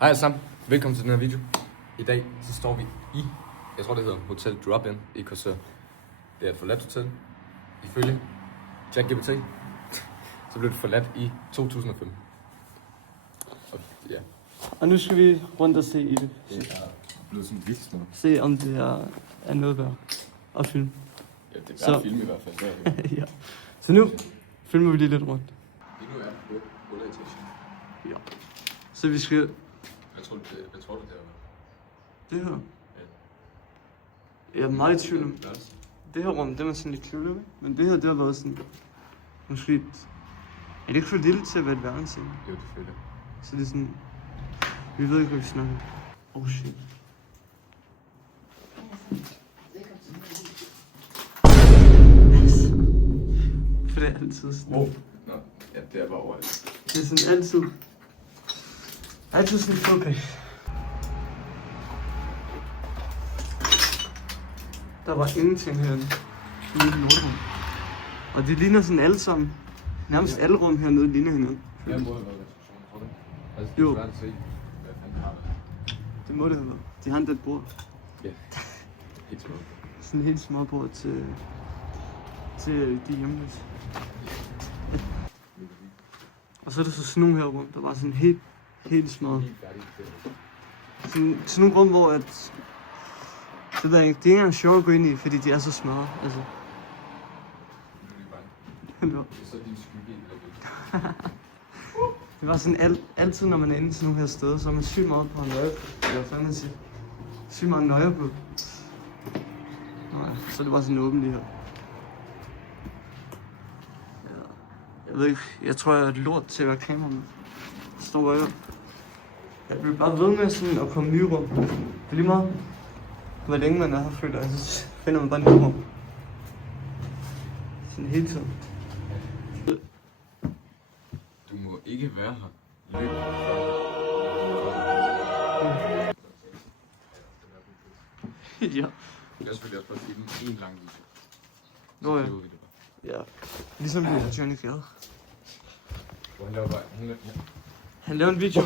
Hej alle sammen, velkommen til den her video. I dag så står vi i, jeg tror det hedder Hotel Drop-In i Korsør. Det er et forladt hotel. Ifølge ChatGPT, så blev det forladt i 2005. Og, ja. Og nu skal vi rundt og se i det. Det er blevet sådan vildt sådan noget. Se om det er noget værd at filme. Ja, det er værd at filme i hvert fald. Ja. Så nu filmer vi lige lidt rundt. Lige nu er det på underetagen. Ja. Så vi skal... Hvad tror du det er? Det her? Ja. Jeg er meget i tvivl om. Det her rum, det var sådan lidt tvivl, ikke? Men det her, det har været sådan... Måske et... Er det ikke for lille til at være et værelse? Jo, det føler jeg. Så det er sådan... Vi ved ikke, hvad vi snakker om. Oh shit. For det er altid sådan. Wow. Nå, ja, det er bare overalt. Det er sådan altid. Altid sådan en fed pæk. Der var ingenting herinde. I et lorterum. Og det ligner sådan alle sammen. Nærmest alle rum hernede ligner hinanden. Det må have været receptionen, tror du? Altså, det Jo. er svært at se, hvad fanden har været. Det må det have været. De har et bord. Ja, helt småt. Sådan en helt små bord til de hjemløse. Og så er der så sådan nogle her rum, der var sådan helt små. Helt færdigt. Sådan nogle rum, hvor at... Det ved jeg ikke, det er ikke engang sjovt at gå ind i, fordi de er så små. Altså. Det er så din skygge, eller Det var sådan altid, når man er inde i sådan nogle her steder, så er man sygt meget på nøje. Hvad fanden jeg siger? Sygt meget nøje på. Nej, så er det bare sådan åbent lige her. Ja. Jeg ved ikke, jeg tror jeg er et lort til at være kameraman. Det står bare her. Jeg bliver bare ved med sådan at komme nye rum. Det er lige meget, hvor længe man er her, føler jeg, så finder man bare nye rum. Sådan hele tiden. Du må ikke være her. Løb Ja. Det er selvfølgelig også bare filme en lang video. Nå ja. Så vi det bare. Ja. Ligesom vi har Johnny Gade. Hvor han laver bare... Han laver en video.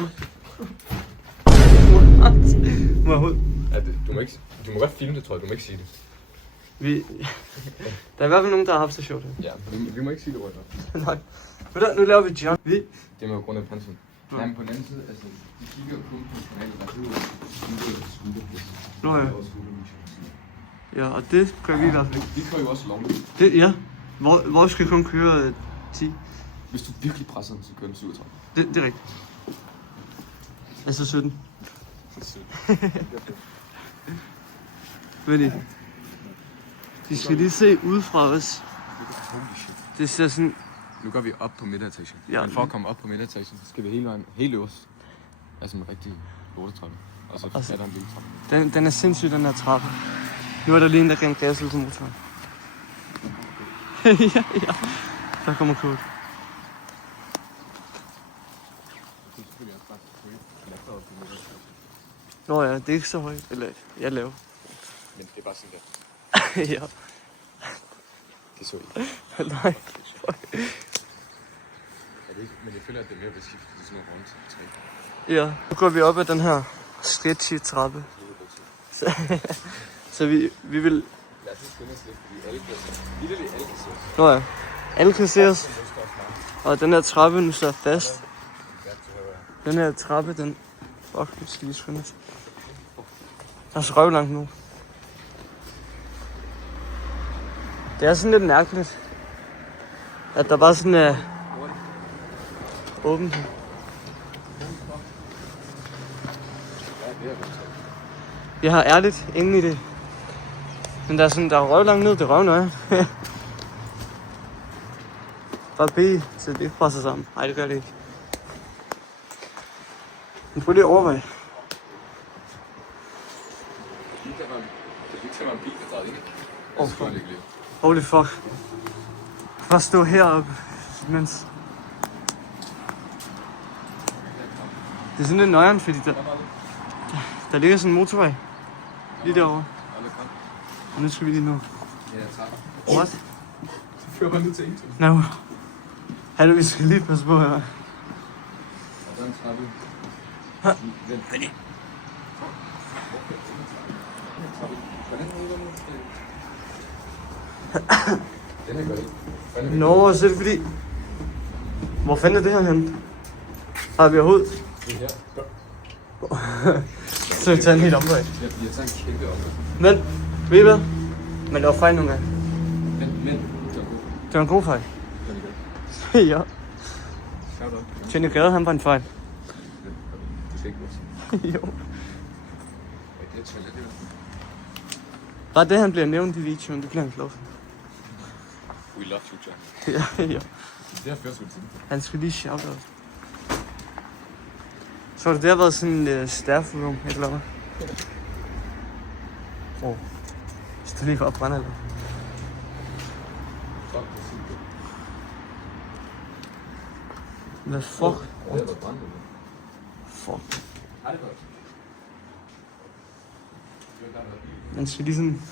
Ja, du må godt filme det, tror jeg. Du må ikke sige det. Der er i hvert fald nogen, der har haft så sjovt her. Ja, vi må ikke sige det rundt. Nej. Ved du, nu laver vi John. Det er med grund af pensel. Nej, men på den anden side, altså, de kigger jo kun på kanalet, der hedder scooterplads. Nå ja. Ja, og det gør vi i hvert fald ikke. Vi kører jo også lovligt. Det, ja. Hvor skal kun køre 10? Hvis du virkelig presser den, så kører den 37. Det er rigtigt. Altså 17. Men de skal lige se udefra os. Det ser sådan... Nu går vi op på midteretagen. Ja. Men for at komme op på midteretagen, så skal vi hele vejen, helt øverst. Altså en rigtig lortetrappe. Og så er der en lille trappe. Den er sindssyg, den her trappe. Nu er der lige en, der kan gasse til motoren. Ja. Der kommer Kurt. Nå ja, det er ikke så højt. Eller, jeg er lav. Men det er bare sådan der. Ja. Det så I. Nej. Men jeg føler, at det er mere ved skift, det er sådan noget rundt træ. Ja, nu går vi op ad den her stretchy trappe. Så vi vil... Lad os lige skynde os lidt, fordi alle kan se os. Nå ja, alle kan se os. Og den her trappe nu står fast. Den her trappe, den... Fuck, vi skal lige skynde os. Der er så røvlangt nu. Det er sådan lidt mærkeligt, at der bare sådan er åbent. Jeg har ærligt ingen idé. Men der er røvlangt ned, det røvner, ja. Bare bede til det ikke presser sammen. Nej, det gør det ikke. Men prøv lige at overveje. Holy fuck. Bare stå heroppe, mens... Det er sådan lidt nøjeren, fordi der ligger sådan en motorvej lige derovre. Og nu skal vi lige nå. What? Så fører man ned til Ingenting. No. Hallo, vi skal lige passe på her. Og så en trappe Benny. Den her gør det ikke. Nå, så er det fordi... Hvor fanden er det her henne? Har vi overhovedet? Det her. Så vi tager en helt omvej. Jeg tager en kæmpe omvej. Men, ved I hvad? Men det var fejl nogle gange. Men, det var god. Det var en god fejl. Det er Ja. Shout out. Tjene Gade, han var en fejl. Det skal ikke være. Jo. Det er toilet, det Bare det, han bliver nævnt i videoen, det bliver han glad for. We love you, John. Ja, ja. Det har først været Han skal lige shout out. Så det har været sådan en staff room, et eller andet. Åh. Hvis det lige var brænde eller. Fuck, det er simpelthen. Hvad fuck? Det har været brændt, eller? Fuck. Har det godt? Det var der bil. Man skal lige sådan...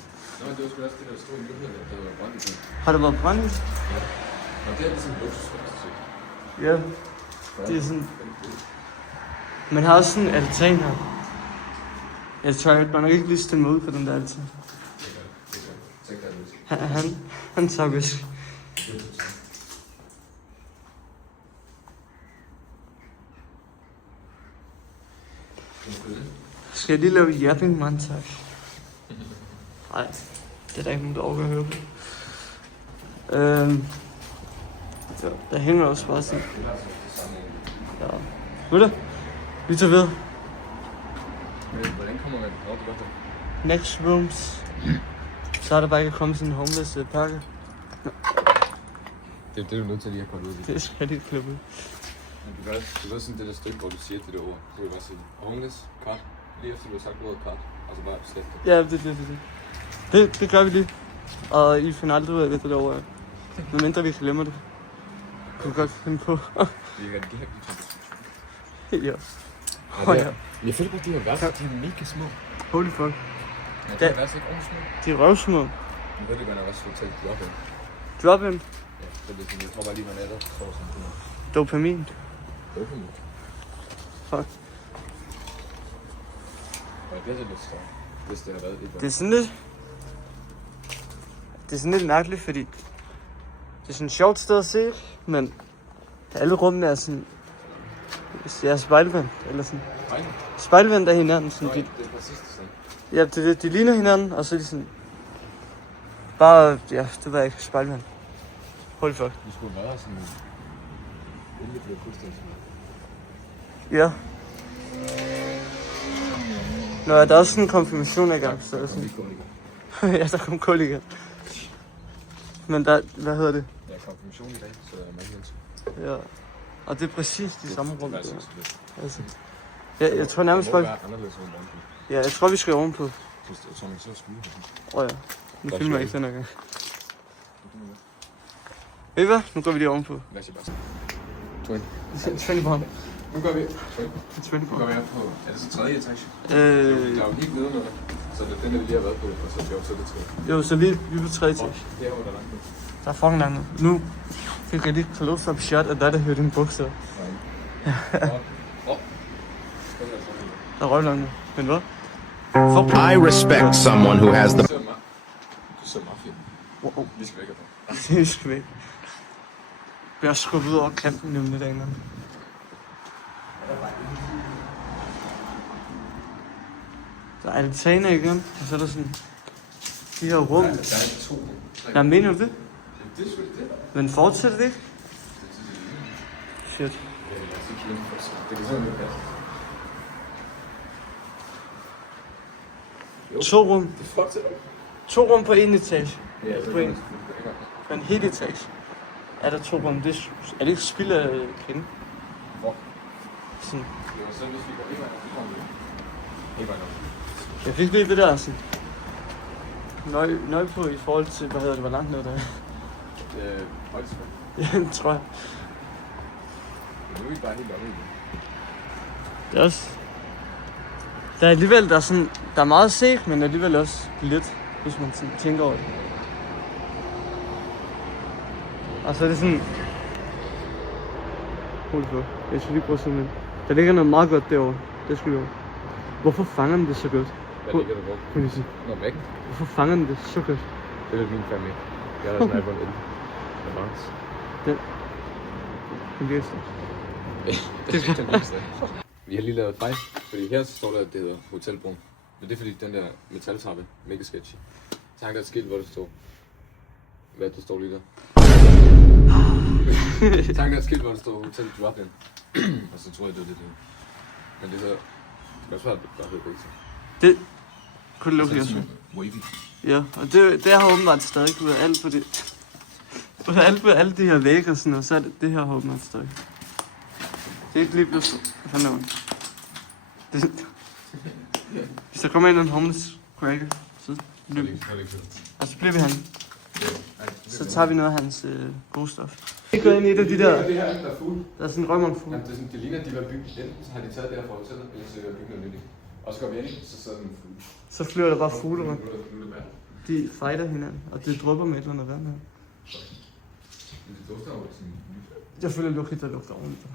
Nå, men det var sgu også det, der stod i nyhederne, at der var brændt i den. Har det været brændt? Ja. Nå, det er lidt sådan en luksusfest. Ja. Det er sådan... Man har også sådan en altan her. Jeg tror, jeg nok ikke lige stille mig ud på den der altan. Tænk dig lidt. Han tager risk. Skal jeg lige lave yapping montage? Nej, det er der ikke nogen, der overgår at høre på. Der hænger også bare sådan. Ja. Ved du? Vi tager ved. Men hvordan kommer man op godt der? Next rooms. Så er der bare ikke kommet sådan en homeless pakke. Det er du nødt til lige at korte ud. Det skal jeg lige klippe ud. Du ved sådan det der stykke, hvor du siger det der ord. Så vil du bare sige homeless, cut. Lige efter du har sagt ordet cut. Og så bare slet det. Ja, det gør vi lige. Og I finder aldrig ud af, hvad det der ord er. Medmindre vi glemmer det. Kunne godt finde på. Vi kan redigerer de to. Ja. Ja. Jeg føler bare, de her værelser, de er mega små. Holy fuck. Ja, de her værelser ikke ordentligt små. De er røvsmå. Men ved du, hvad der også hotel drop-in? Drop-in. Ja, det er sådan, jeg tror bare lige, man er der, så sådan noget. Dopamin. Dopamin? Fuck. Og det er så lidt større, hvis det har været lidt. Det er sådan lidt... Det er sådan lidt mærkeligt, fordi... Det er sådan et sjovt sted at se, men... Alle rummene er sådan... Ja, spejlvendt, eller sådan... Spejlvendt af hinanden, sådan... Det er præcis det samme. Ja, de ligner hinanden, og så er de sådan... Bare, ja, det var ikke spejlvendt. Holy fuck. Vi skulle være sådan... Inden det blev fuldstændig sådan. Ja. Nå, der er også sådan en konfirmation i gang, så er det sådan... Ja, der kom kul igen. Men der, hvad hedder det? Der er konfirmation i dag, så er mange mennesker. Ja. Og det er præcis de samme rum, der. Altså, Jeg tror nærmest bare... Det må være anderledes end ovenpå. Ja, jeg tror, vi skal ovenpå. Jeg tror, man så skue. Ja. Nu filmer jeg ikke den her gang. Ved I hvad? Nu går vi lige ovenpå. Hvad siger bare? 20 pound. Nu går vi. 20 Nu går pound. vi op på, er det så tredje etage? Der er jo helt nede med det. Så det er den, vi lige har været på, og så er vi op til det tredje. Jo, så vi er på 3 etage. Det er jo der langt nu. Der er fucking langt nu. Nu fik jeg lige close-up shot af dig, der hørte dine bukser. Nej. Der er røvlangt nu. Men hvad? I respect someone who has the. Du ser mafia. Wow. Vi skal væk herfra. Det skal vi ikke. Vi har skubbet ud over kanten nemlig middagen. Der er altaner igen, og så er der sådan de her rum. Der er ikke 2 rum. Nej, mener du det? Det er selvfølgelig det. Men fortsætter det ikke? Shit. Det kan sådan lidt passe. 2 rum. Det fortsætter. 2 rum på 1 etage. Ja, det På en, på en hel etage. Er der 2 rum? Det er det ikke spild af penge? Hvor? Sådan. Det var sådan, hvis vi går hele vejen op, så kommer vi. Hele vejen op. Jeg fik lige det der sådan nøje på i forhold til, hvad hedder det, hvor langt ned der er. Højtespring. Ja, det tror jeg. Nu er vi bare helt oppe igen. Det er også... Der er alligevel, der er meget at se, men alligevel også lidt, hvis man sådan tænker over det. Og så er det sådan... Hold på, jeg skal lige prøve sådan lidt. Der ligger noget meget godt derovre. Det skal vi over. Hvorfor fanger den det så godt? Hvad ligger der på? Kan vi sige. Nå, væk. Hvorfor fanger den det så godt? Det er min fandme ikke. Jeg har da sådan en iPhone 11. Advance. Den virker. Det synes jeg mest af. Vi har lige lavet fejl, fordi her står der, at det hedder Hotelbroen. Men det er fordi den der metaltrappe, mega sketchy. Så hang der et skilt, hvor der står... Hvad der står lige der? Så hang der et skilt, hvor der står Hotel Drop-In. Og så tror jeg, det var det. Men det hedder... Det kan også være, at det bare hedder begge. Det kunne det lukke her så. Wavy. Ja, og det har åbenbart stadig ud af alt på det. Ud af alt på alle de her vægge og sådan noget, så er det her har åbenbart stadig. Det er ikke lige blevet... Hvad fanden er det? Hvis der kommer ind en homeless cracker, så bliver vi han. Så tager vi noget af hans gode stof. Vi går ind i et af de der... Det her er fugl. Der er sådan en røgmangfugl. Jamen, det ligner, at de var bygget enten, så har de taget det her fra hotellet, eller så er de bygget noget nyt. Og så går vi ind, så sidder den en fugl. Så flyver der bare fugle rundt. Nu er det vand. De fighter hinanden, og det drypper med et eller andet vand her. Men det dufter jo sådan nyt. Jeg føler lugten, der lugter ordentligt. Jeg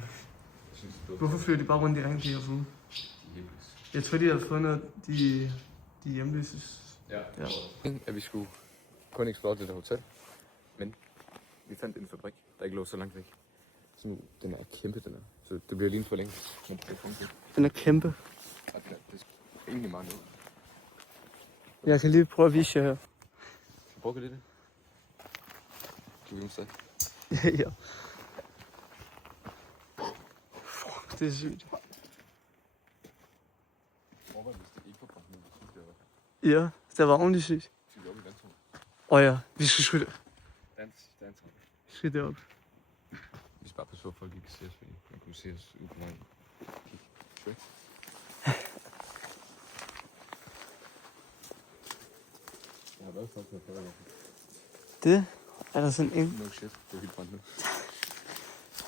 synes, det dufter. Hvorfor flyver de bare rundt i ring, de her fugle? Jeg tror, de har fundet de hjemløses. Ja. At vi skulle kun explore det der hotel, men vi fandt en fabrik, der ikke lå så langt væk. Så nu, den er kæmpe, den er. Så det bliver lige en forlængelse. Men det er fungerer. Den er kæmpe. Og det er egentlig meget noget. Jeg kan lige prøve at vise jer her. Så bruger vi det? Du vil sige. Ja. Fuck, det er sygt. Overvej, hvis det ikke var brændt ned, så synes jeg, Ja, det var ordentligt sygt. skal vi op i vandtårnet. Ja, vi skal sgu Dans. Vi skal derop. Vi skal bare passe på, at folk ikke kan se os, fordi man kunne se os ude på vejen. Kig. Jeg har været folk, der har Det er der sådan en... No shit, det er helt brændt nu.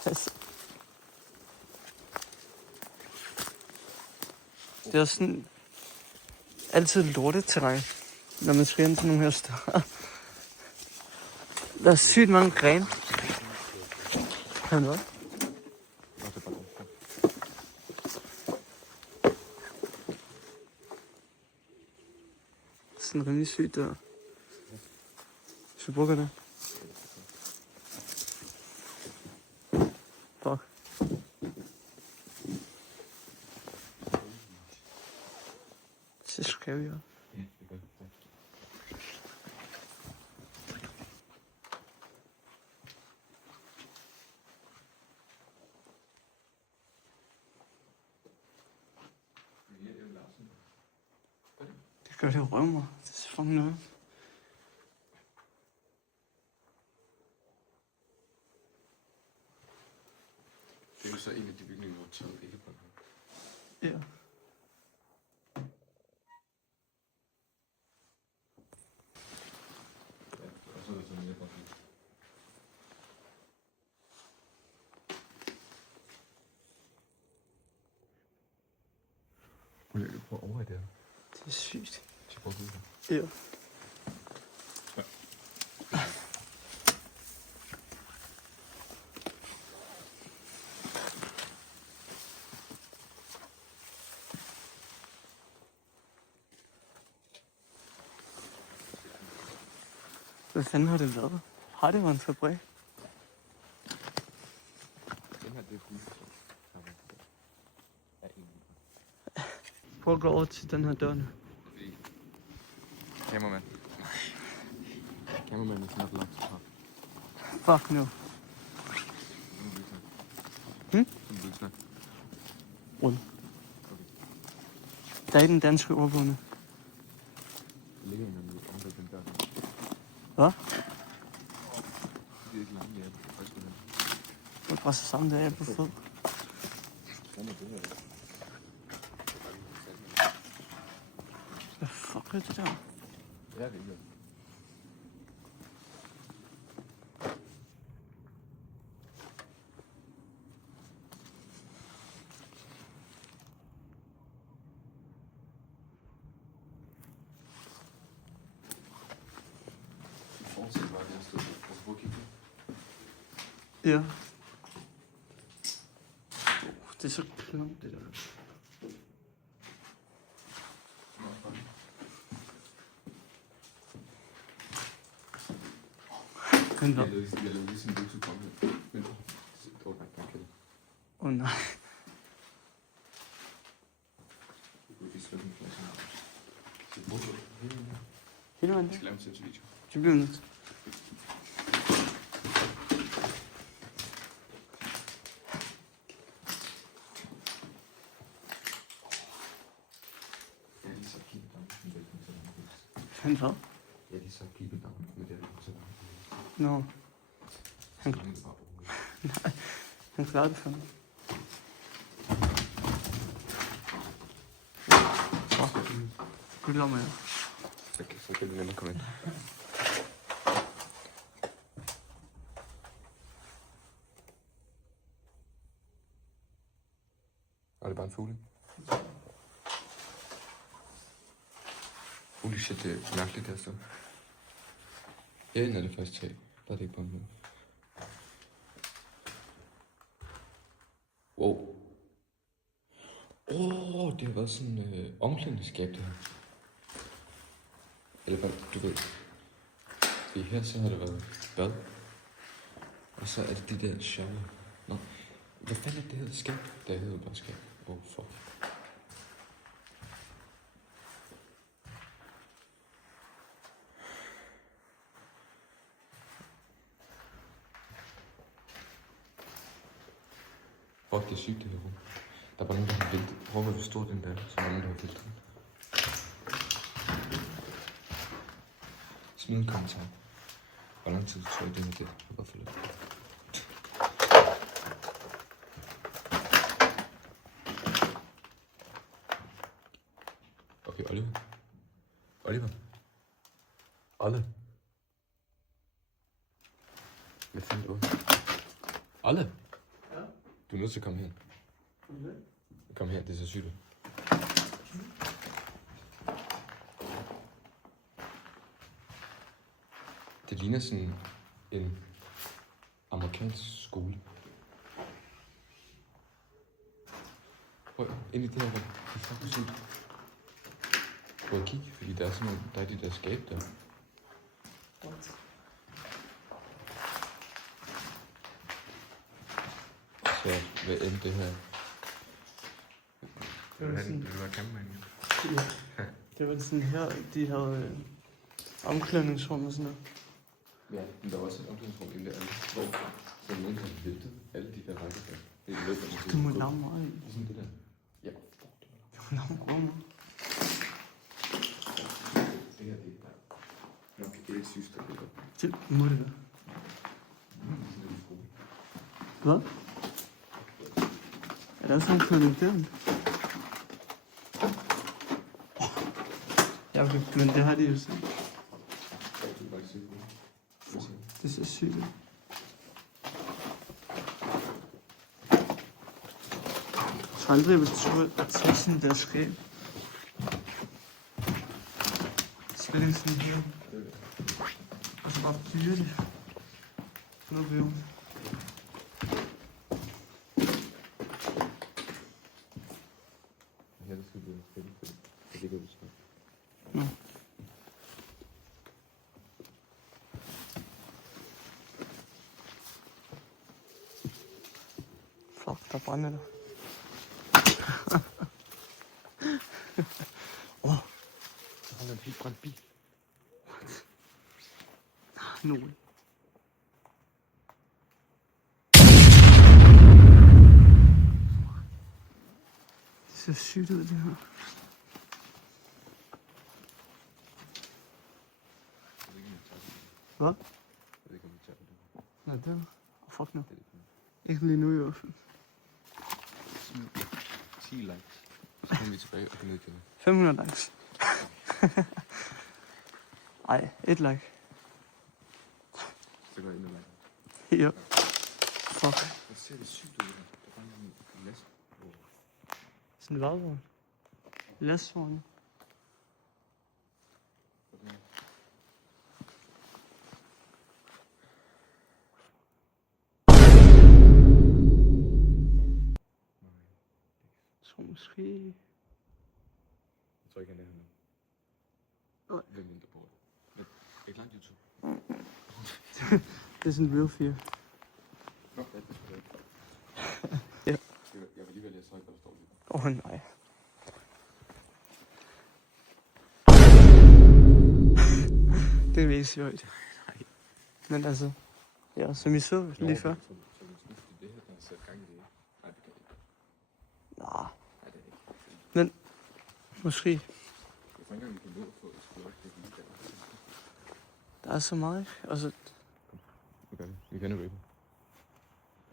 Altså. Det er sådan altid lorteterræn, når man skal ind til nogle her steder. Der er sygt mange grene. Kan du også? Sådan rimelig sygt der. Hvis vi bruger det. Fuck. Så skal vi jo. Ja, det gør det. Det gør det røv mig. Det er så fucking noget. Det er jo så en af de bygninger, hvor tøjet ikke er brændt. Ja. Og så er der sådan mere brændt. Prøv lige at prøve over i det her. Det er sygt. Så prøv at gå ud her. Ja. Hvad fanden har det været? Har det været en fabrik? Den her, det er hus. Prøv at gå over til den her dør nu. Cameraman. Cameraman is not allowed to talk. Fuck nu. Rund. Der er ikke den danske ordbog nu. Det ligger nemlig omkring den der. Hvad? Det er ikke langt, ja. Det er faktisk den. Det er bare så sammen der, jeg er på fod. Hvordan er det her? Hvad fuck er det der? Ja, det er det. Fortsæt bare her stod. Altså, prøv at kigge. Ja. Det er så klamt, det der. Vent Jeg op. lavede lige sådan en YouTube-konto. Men det var bare ikke det. Åh nej. Hele vejen Jeg der. skal lave en sindssyg video. Det bliver nødt. Jeg har lige sagt keep it down, men det er ikke så langt. Vent op. Jeg har lige sagt keep it down, men det er ikke så langt. Nå. Han kan bare bruge. Han klarer det fandme. Good luck med jer. Så kan det nemmere komme ind. Og det er bare en fugle. Holy shit, det er mærkeligt der så. Herinde er det første tag. Der er det ikke på en måde. Wow. Det har været sådan omklædningsskab det her. Eller hvad, du ved. Fordi her så har det været bad. Og så er det det der shower. Nå, hvad fanden er det her skab? Det hedder bare skab. Fuck. Fuck, det er sygt det her rum. Der er bare nogen, der har vildt. Prøv hvor stor den der, så nogen, der har vildt den. Smid en kommentar. Hvor lang tid tror I, det er det? Jeg har bare for lidt. Okay, Oliver. Oliver. Olle. Hvad fanden er det? Olle. Ja? Du er nødt til at komme her. Kom her, det er så sygt ud. Det ligner sådan en amerikansk skole. Prøv ind i det her rum. Det er fucking sygt. Prøv at kigge, fordi der er sådan noget, der er de der skab der. Så hvad end det her. Det var sådan, Vil du være kameraman? ja. Det var sådan her, de havde omklædningsrum og sådan noget. Ja, men der var også et omklædningsrum inde der, hvor så nogen har væltet alle de der rækker der. Det er løbet af Du må lave mig. Det er sådan det der. Ja, fuck det var Du må lave mig. det her, det er nok ikke sygt, der ligger. Det må det være. Hvad? Er der også omklædning der? Ja, okay, men det har de jo sagt. Det ser sygt ud. Jeg tror aldrig, jeg vil turde at tage sådan der skab. Slet ikke sådan her. Og så bare fyre det. Nu er vi jo. Ja, det skal blive fedt. Det kan vi så. Nå. Fuck, der brænder der. Så har en helt brændt bil. No way. Det ser sygt ud, det her. Hvad? Jeg ved ikke, om vi tager det. Nej, det er fuck nu. Det er det. Ikke lige nu i hvert fald. Smid 10 likes. Så kommer vi tilbage og kan ned igen. 500 likes. Ej, et like. Så går jeg ind og like. Jo. Fuck. Det ser det sygt ud. Der er bare en last. Sådan en vagvogn. Lastvogn. Så måske... Jeg tror ikke, han er her nu. Nej. Hvem mindre på det? Ikke langt YouTube. Det er sådan en real fear. Nå, ja, det skal jeg. Ja. Jeg vil lige vælge så højt, hvad der står lige. Nej. Det er virkelig højt. Nej. Men altså, ja, som I så lige før. Så det her, der har sat gang i det. Nej, det kan det ikke. Nej, Nej, det er ikke. måske. Jeg tror ikke engang, vi kan nå at få et splot, det lige der. Der er så meget. Og så Vi gør det. Vi kan løbe.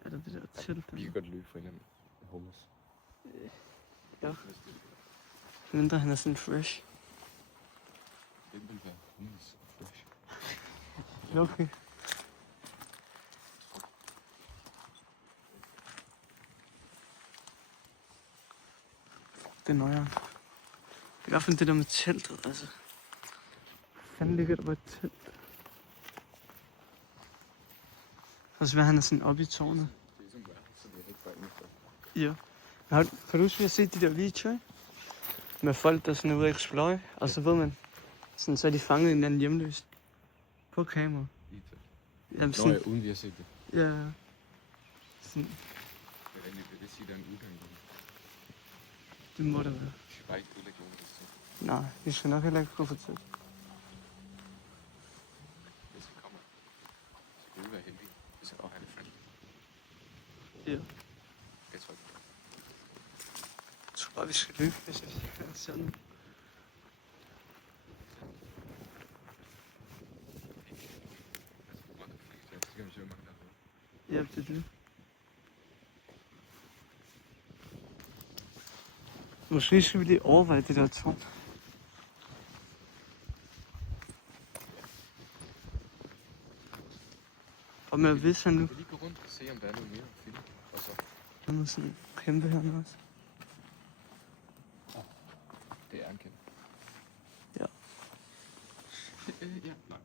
er der det der telt. Vi kan godt løbe for hinanden. Homeless. Ja. Mindre han er sådan fresh. Det vil være homeless og fresh. Okay. Det er nøjere. I hvert fald det der med teltet, altså. Fanden ligger der på et telt. Og så vil han er sådan oppe i tårnet. Det er ligesom værd, så det er ikke bare indenfor. Ja. Kan du huske, vi har set de der videoer? Med folk, der sådan er ude at explore, og så ved man, sådan, så er de fanget en eller anden hjemløs. På kamera. Lige til. Jamen, Nå sådan, ja, uden vi har set det. ja. Sådan, Det er rigtigt, det sige, der er en udgang. det må det være. Vi skal bare ikke ødelægge nogen af det ting. Nej, vi skal nok heller ikke gå for tæt. Hvis det kommer, så skal vi være heldige. Hvis jeg han er friend. Ja. Jeg tror ikke. Jeg tror bare, vi skal løbe, hvis jeg ser den. Så kan vi se, hvor mange der er. Ja, det er det. Måske skal vi lige overveje det der tårn. Og med hvis han nu Vi kan lige gå rundt og se, om der er noget mere at filme. Og så, han er sådan kæmpe her også. det er en kæmpe. Ja. Ja, nej.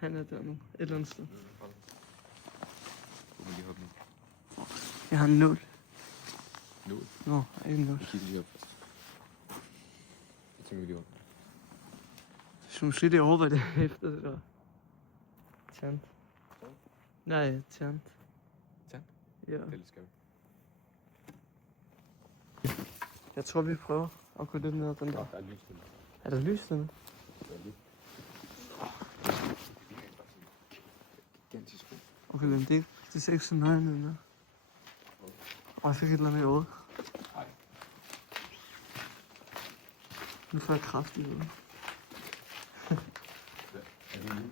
Han er der nu, et eller andet sted. Du må lige hoppe nu. Jeg har 0. Nu. Nå, ikke 0. Vi kigger lige op først. Jeg tænker, vi lige op. Så måske det overveje det efter det der. Tant. Nej, tant. Tant? Ja. Det er lidt skævt. Jeg tror, vi prøver at gå lidt ned ad den der. Der er lys til. Er der lys dernede? Der er lys. Gigantisk rum. Okay, men det ser ikke så nøje ud med. Og jeg fik et eller andet i øjet. Nej. Nu får jeg kraft i øjet. Er det lige?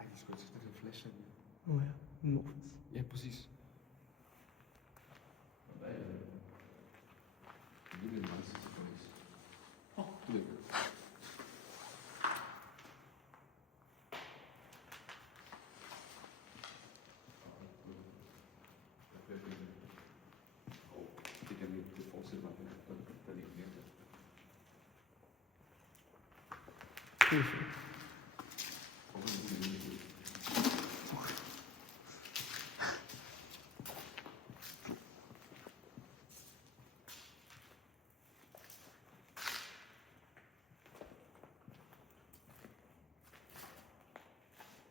Ej, vi skulle tage det der flash lige. Nå ja, Morfens. Ja, præcis. Hvad er det? Det er meget sidste faktisk. Det er det. Det kan vi det fortsætter bare her. Der ligger mere der. Det er fedt.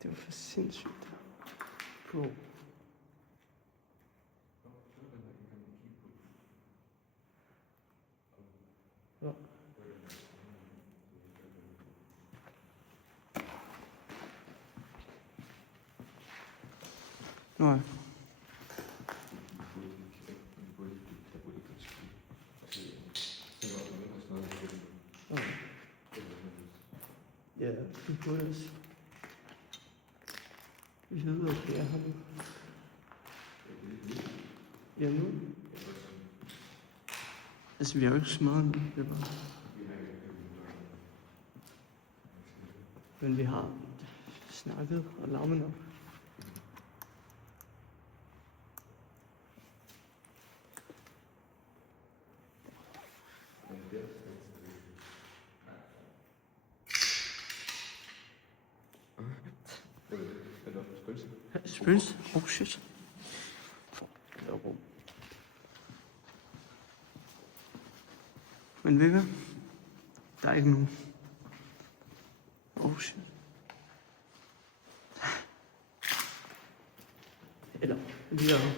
Det var for sindssygt. Bro. Ja. Nå ja. Ja, vi burde også. Vi ved, at det er her nu. Ja, nu. Altså, vi har jo ikke smadret nu. Det er bare... Men vi har snakket og larmet nok. Spøgelse? Oh shit. rum. Men ved I hvad? Der er ikke nogen. Oh shit. Eller lige derovre.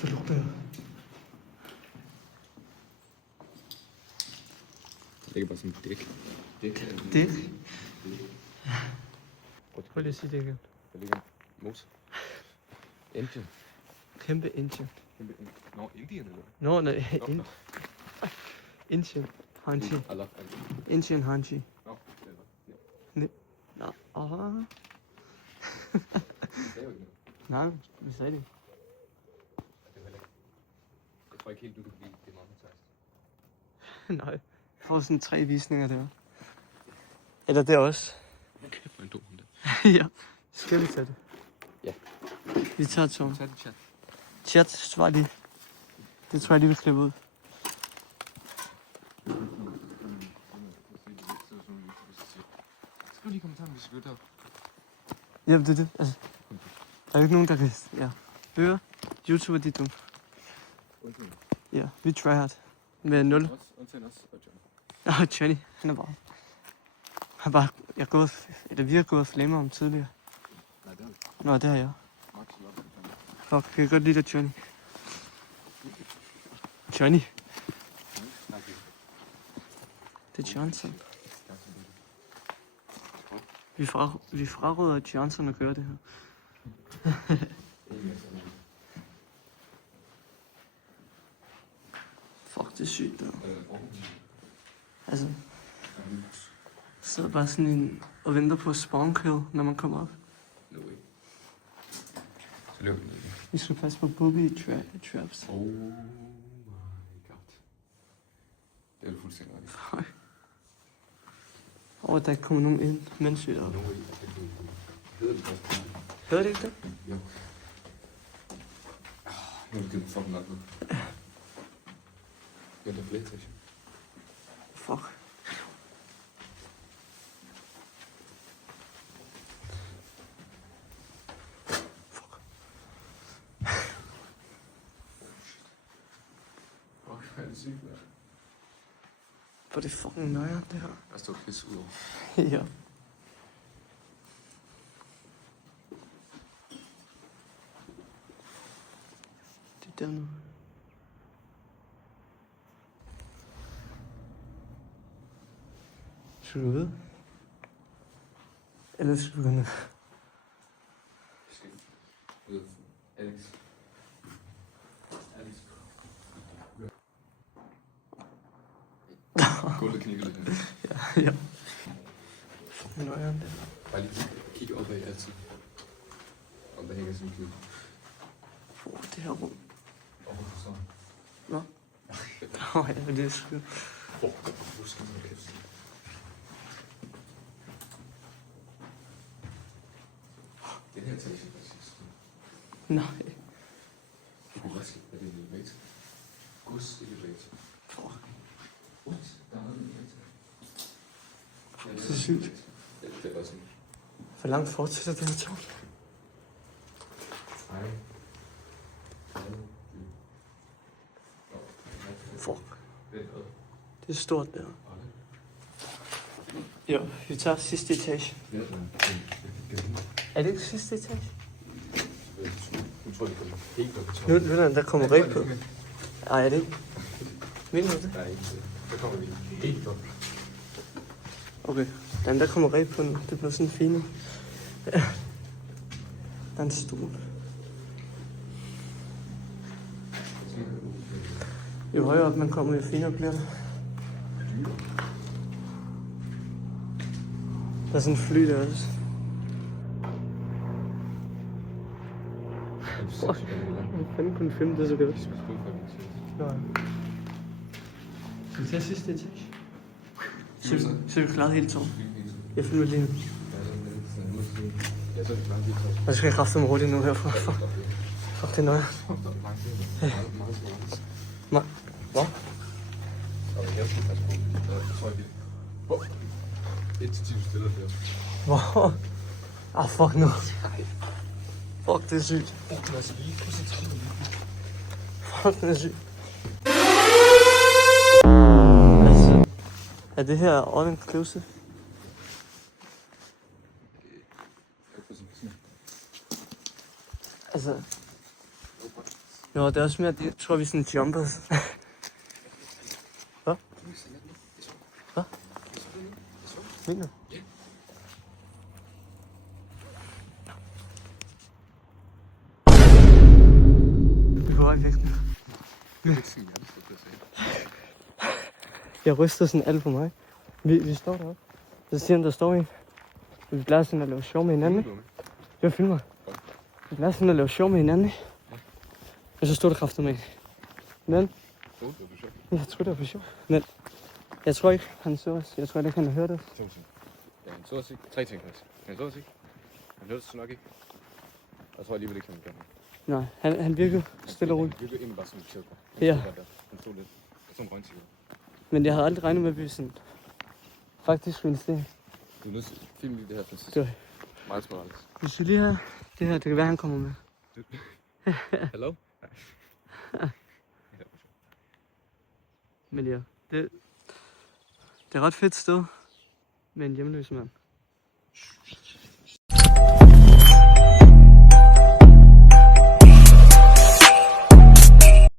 Der lugter jeg. Det ligger bare sådan en dæk. Dæk? Prøv lige at sige det igen. Der ligger en motor. Engine. Kæmpe engine. Nå, Indien eller hvad? Nå, nej. Engine. Hanchi. I love Indien. Engine Hanchi. Nå, det var. Nå. Åh. Det er jo ikke noget. Nej, vi sagde det. Det er heller ikke. Jeg tror ikke helt, du kan blive demonetized. Nej. Jeg får sådan 3 visninger der. Eller der også. Okay, for en dum der. Ja. Skal vi tage det? Ja. Vi tager to. Tag det chat. Chat, svar lige. Det tror jeg lige vil klippe ud. Skriv lige i kommentaren, hvis du vil deroppe. Jamen, det er det. Altså, der er jo ikke nogen, der kan... Ja. Høre. YouTube er dit dumt. Undtagen. Ja, vi try hard. Med 0. Undtagen også, og John. Og Johnny, han er bare... Vi har gået og flamer om tidligere. Nej, det er det. Nå, det har jeg. Max love John. Fuck, kan jeg godt lide dig, Johnny. Johnny. Det er Johnson. Vi fraråder Johnson at gøre det her. Fuck, det er sygt der. Altså, sidder bare sådan en og venter på spawn kill, når man kommer op. No way. Så løber vi ned igen. Vi skal passe på booby traps. Oh my god. Det er du fuldstændig ret i. Fuck. Og der ikke kommer nogen ind, mens vi er deroppe. No way. Hedder det først? Hører det ikke det? Jo. Nu er det givet fucking nok ud. Venter på PlayStation. Fuck. Fuck, hvad er det sygt, mand. For det er fucking nøjere, det her. Der står pis ud over. Ja. Det er dernede. Skal du ud? Eller skal du gå ned? Skal ud. Alex. Alex. Gulvet knikker lidt. Ja. Fucking nøjere, det her. Bare lige kigge opad altid. Om der hænger sådan en kniv. Det her rum. Og hvorfor så? Nå. Ja, det er sgu. Husk den kæft. Den her etage er faktisk. Nej. Hvad er det en elevator? Gods elevator. Fuck. What? Der er noget elevator. Det er sygt. Ja, det er bare sådan. Hvor langt fortsætter det her tårn? Nej. Fuck. Det er stort der. Jo, vi tager sidste etage. Er det ikke sidste etage? Nu tror jeg, det kommer helt op på Nu toppen. er der kommer rig på. Ej, er det ikke? Mener du det? Nej, ikke. Der kommer vi helt op. Okay. Der kommer rig på nu. Det bliver sådan fint. Ja. Der er en stol. Jo højere op man kommer, jo finere bliver det. Der er sådan en fly der også. Hvor fanden kunne filme det så godt? Nej. Skal vi tage sidste etage? Så er vi klaret helt tom. Jeg filmer lige nu. Ja, så er det klart, vi tager. Og så skal jeg kræfte mig hurtigt nu herfra. Fuck, det er nøje. Hvad? Og jeg skal passe på. Jeg tror, vi... 1 til 10 stiller der. Hvor? Ah, fuck nu. Fuck, det er sygt. Fuck, det er sygt. Altså, er det her all inclusive? Altså... Jo, det er også mere, jeg tror vi er sådan jumpers. Hvad? Hvad? Mener du? Vi går vej væk nu. Jeg ryster sådan alt for mig. Vi står deroppe. Så siger han, der står en. Vi plejer sådan at lave sjov med hinanden. Jeg filmer. Vi plejer sådan at lave sjov med hinanden. Og så stod der kraftigt med. Men... Jeg tror, det var for sjov. Men... Jeg tror ikke, han så os. Jeg tror ikke, han har hørt os. 2 ting. Ja, han så os ikke. 3 ting faktisk. Han så os ikke. Han hørte os nok ikke. Jeg tror alligevel ikke, han gjorde det. Nej, han virkede stille og roligt. Han virkede egentlig bare som et tæt. Ja. Han stod lidt. Som en røgnsikker. Men jeg havde aldrig regnet med, at vi sådan... Faktisk skulle investere. Du er nødt til at filme lige det her, Francis. Det var... Meget smart. Hvis vi lige har... Det her, det kan være, han kommer med. Hello? Men ja, det er et ret fedt sted med en hjemløs mand.